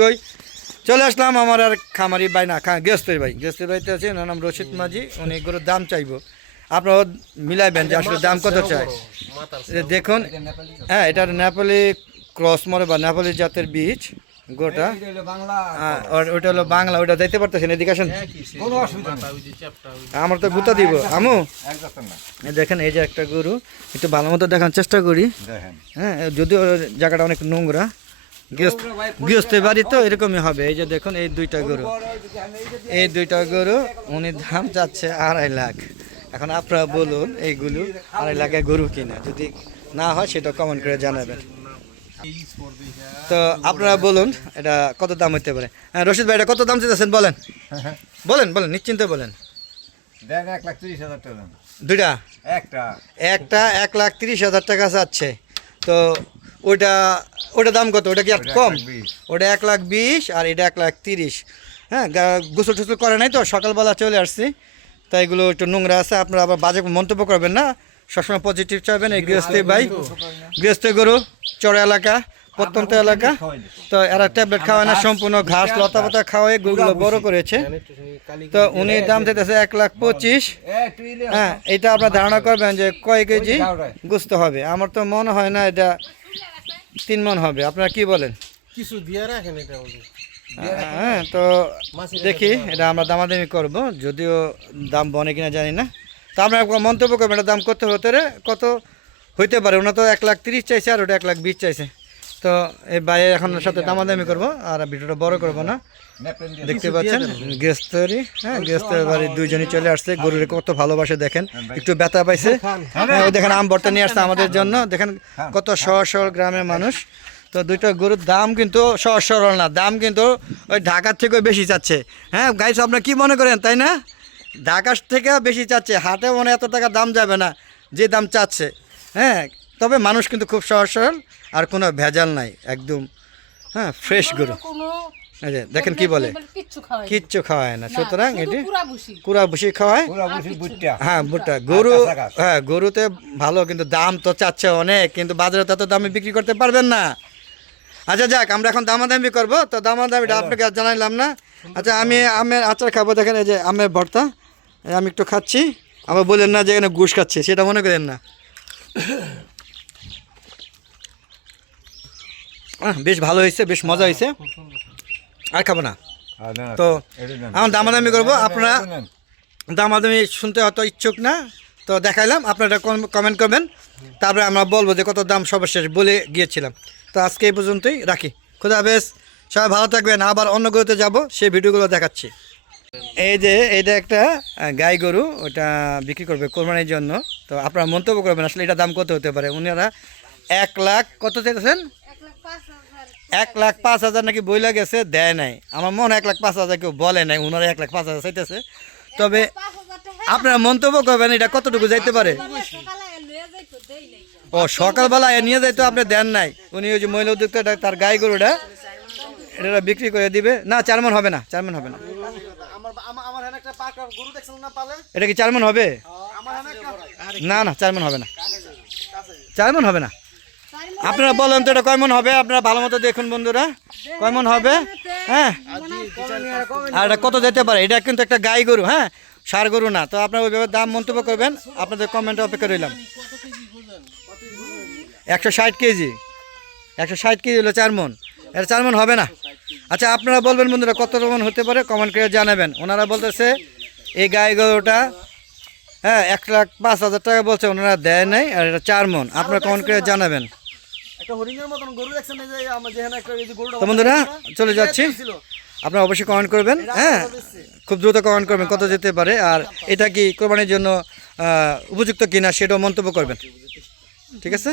কই চলে আসলাম আমার আর খামারি ভাই না গৃহস্থের বাড়িতে আছে, ওনার নাম রশিদ মাঝি। উনি গরুর দাম চাইবো, আপনারা মিলাইবেন যে আসলে দাম কত চাই। দেখুন, হ্যাঁ, এটা নেপালি ক্রস মরে বা নেপালি জাতের বীজ গোটা। ওইটা হলো বাংলা, ওইটা যাইতে পারতেছেন, এদিকে আসেন, আমার তো গুতা দিব আমু। দেখেন এই যে একটা গরু, একটু ভালো মতো দেখার চেষ্টা করি। হ্যাঁ, যদিও জায়গাটা অনেক নোংরা, গৃহস্থ বাড়ি তো এরকমই হবে। এই যে দেখুন এই দুইটা গরু উনি দাম চাচ্ছে 2.5 লাখ। এখন আপনারা বলুন এইগুলো 2.5 লাখের গরু কিনা, যদি না হয় সেটা কমেন্ট করে জানাবেন। তো আপনারা বলুন এটা কত দাম হতে পারে। হ্যাঁ রশিদ ভাই, এটা কত দাম চাইছেন বলেন, বলেন নিশ্চিন্তে বলেন। 1,30,000 টাকা দুইটা একটা 1,30,000 টাকা চাচ্ছে। তো ওটা দাম কত? ওটা কি আর কম? ওটা 1,20,000 আর এটা 1,30,000। হ্যাঁ, গোসল টোসল করে নাই তো, সকালবেলা চলে আসছি, তাই এগুলো একটু নোংরা আছে। আপনারা আবার বাজে মন্তব্য করবেন না, সবসময় পজিটিভ চাইবেন। এই গৃহস্থ গরু, চড়া এলাকা, প্রত্যন্ত এলাকা, তো এরা ট্যাবলেট খাওয়ায় না, সম্পূর্ণ ঘাস লতা পাতা খাওয়াই গরুগুলো বড় করেছে। তো উনি দাম চাইতেছে 1,25,000। হ্যাঁ, এটা আপনার ধারণা করবেন যে কয় কেজি গোস্ত হবে। আমার তো মনে হয় না এটা 3 মণ হবে। আপনারা কি বলেন? কিছু দিয়ে রাখেন এটা। হ্যাঁ, তো দেখি এটা আমরা দামাদামি করব, যদিও দাম বনে কিনা জানি না। তো আপনারা মন্তব্য করবেন এটা দাম কত হইতে পারে। ওনা তো 1,30,000 চাইছে আর ওটা 1,20,000 চাইছে। তো এই বাইরে এখন সাথে দামাদামি করবো, আর ভিডিওটা বড় করব না। দেখতে পাচ্ছেন গৃহস্থরই, হ্যাঁ, গৃহস্থের বাড়ি দুইজনই চলে আসছে। গরুরে কত ভালোবাসে দেখেন, একটু ব্যথা পাইছে। হ্যাঁ, দেখেন আম ভর্তা নিয়ে আসছে আমাদের জন্য। দেখেন কত সহজ গ্রামের মানুষ। তো দুইটা গরুর দাম কিন্তু সহজ সরল না, দাম কিন্তু ওই ঢাকার থেকেও বেশি চাচ্ছে। হ্যাঁ গাইস, আপনারা কি মনে করেন, তাই না? ঢাকার থেকেও বেশি চাচ্ছে, হাটে মনে এত টাকা দাম যাবে না যে দাম চাচ্ছে। হ্যাঁ, তবে মানুষ কিন্তু খুব সহজ সরল, আর কোনো ভেজাল নাই, একদম হ্যাঁ ফ্রেশ গরু। এই যে দেখেন কি বলে, কিচ্ছু খাওয়ায় না, সুতরাং এটি কুড়া ভুসি খাওয়ায়। হ্যাঁ, ভুট্টা গরু, হ্যাঁ গরুতে ভালো, কিন্তু দাম তো চাচ্ছে অনেক, কিন্তু বাজারে তত দামে বিক্রি করতে পারবেন না। আচ্ছা যাক, আমরা এখন দামাদামি করবো। তো দামাদামিটা আপনাকে আর জানাইলাম না। আচ্ছা, আমি আমের আচার খাবো। দেখেন এই যে আমের ভর্তা, আমি একটু খাচ্ছি। আবার বললেন না যে এখানে ঘুষ খাচ্ছে, সেটা মনে করেন না। বেশ ভালো হয়েছে, বেশ মজা হয়েছে, আর খাবো না। তো এখন দামাদামি করবো। আপনারা দামাদামি শুনতে হয়তো ইচ্ছুক না, তো দেখাইলাম, আপনারা কমেন্ট করবেন, তারপরে আমরা বলবো যে কত দাম সর্বশেষ বলে গিয়েছিলাম। তো আজকে এই পর্যন্তই, রাখি। খুদা হাফেজ, সবাই ভালো থাকবেন। আবার অন্য গরুতে যাব, সেই ভিডিওগুলো দেখাচ্ছি। এই যে এটা একটা গাই গরু, ওটা বিক্রি করবে কোরবানির জন্য। তো আপনারা মন্তব্য করবেন আসলে এটা দাম কত হতে পারে। উনারা 1 লাখ কত চাইতেছেন? 1,05,000 নাকি বইলা গেছে, দেয় নাই। আমার মনে 1,05,000 কেউ বলে নাই, ওনারা 1,05,000 চাইতেছে। তবে আপনারা মন্তব্য করবেন এটা কতটুকু যাইতে পারে। ও সকালবেলা নিয়ে যাইতো, আপনি দেন নাই। উনি ওই যে মহিলা উদ্যোক্তা, তার গাই গরুটা এটা বিক্রি করে দিবে না। 4 মণ হবে না, 4 মণ হবে না। এটা কি 4 মণ হবে? না না, 4 মণ হবে না, 4 মণ হবে না। আপনারা বলেন তো এটা কয় মণ হবে? আপনারা ভালো মতো দেখুন বন্ধুরা, কয় মণ হবে। হ্যাঁ, আর এটা কত যেতে পারে। এটা কিন্তু একটা গাই গরু, হ্যাঁ, ষাঁড় গরু না। তো আপনারা ওইভাবে দাম মন্তব্য করবেন, আপনাদের কমেন্টে অপেক্ষা রইলাম। 160 কেজি, 160 কেজি হলো 4 মণ। এটা 4 মণ হবে না। আচ্ছা, আপনারা বলবেন বন্ধুরা কত মণ হতে পারে, কমেন্ট করে জানাবেন। ওনারা বলতেছে এই গাই গরুটা, হ্যাঁ, 1,05,000 টাকা বলছে, ওনারা দেয় নাই, আর এটা 4 মণ। আপনারা কমেন্ট করে জানাবেন। তো বন্ধুরা চলে যাচ্ছি, আপনারা অবশ্যই কমেন্ট করবেন। হ্যাঁ, খুব দ্রুত কমেন্ট করবেন কত যেতে পারে, আর এটা কি কোরবানির জন্য উপযুক্ত কিনা সেটাও মন্তব্য করবেন। ঠিক আছে।